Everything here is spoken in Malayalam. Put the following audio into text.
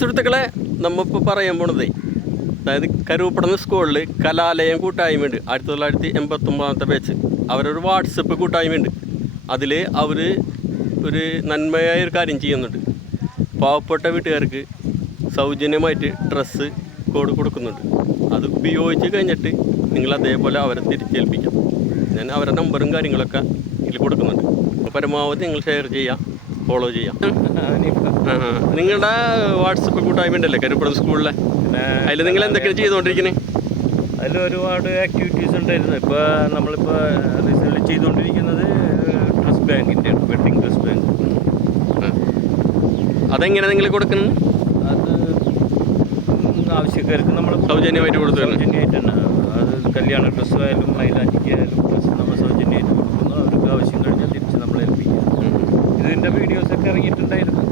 സുഹൃത്തുക്കളെ, നമ്മളിപ്പോൾ പറയാൻ പോണതേ, അതായത് കരൂപ്പടന്ന സ്കൂളിൽ കലാലയം കൂട്ടായ്മയുണ്ട്. 1989 ബാച്ച്. അവരൊരു വാട്സപ്പ് കൂട്ടായ്മയുണ്ട്. അതിൽ അവർ ഒരു നന്മയായ ഒരു കാര്യം ചെയ്യുന്നുണ്ട്. പാവപ്പെട്ട വീട്ടുകാർക്ക് സൗജന്യമായിട്ട് ഡ്രസ്സ് കൊടുക്കുന്നുണ്ട്. അത് ഉപയോഗിച്ച് കഴിഞ്ഞിട്ട് നിങ്ങൾ അതേപോലെ അവരെ തിരിച്ചേൽപ്പിക്കാം. ഞാൻ അവരുടെ നമ്പറും കാര്യങ്ങളൊക്കെ ഇതിൽ കൊടുക്കുന്നുണ്ട്. പരമാവധി നിങ്ങൾ ഷെയർ ചെയ്യാം, ഫോളോ ചെയ്യാം. നിങ്ങളുടെ വാട്സപ്പ് കൂട്ടായ്മ ഉണ്ടല്ലേ കരുപ്പുറം സ്കൂളിലെ? അതിൽ നിങ്ങൾ എന്തൊക്കെയാണ് ചെയ്തുകൊണ്ടിരിക്കുന്നത്? അതിൽ ഒരുപാട് ആക്ടിവിറ്റീസ് ഉണ്ടായിരുന്നു. ഇപ്പോൾ നമ്മളിപ്പോൾ റീസെൻ്റ്ലി ചെയ്തുകൊണ്ടിരിക്കുന്നത് ഡ്രസ് ബാങ്കിൻ്റെ വെഡിങ് ഡ്രസ് ബാങ്ക്. അതെങ്ങനെ നിങ്ങൾ കൊടുക്കുന്നത്? അത് ആവശ്യക്കാർക്ക് നമ്മൾ സൗജന്യമായിട്ട് കൊടുത്തു. സൗജന്യമായിട്ട് തന്നെ. അത് കല്യാണ ഡ്രസ്സായാലും മൈലാഞ്ചിക്കായാലും ഡ്രസ്സ് നമ്മൾ സൗജന്യമായിട്ട് കൊടുക്കുന്നു. അവർക്ക് ആവശ്യം കഴിഞ്ഞാൽ തിരിച്ച് നമ്മൾ ഏൽപ്പിക്കുക. ഇതിൻ്റെ വീഡിയോസൊക്കെ ഇറങ്ങിയിട്ടുണ്ടായിരുന്നു.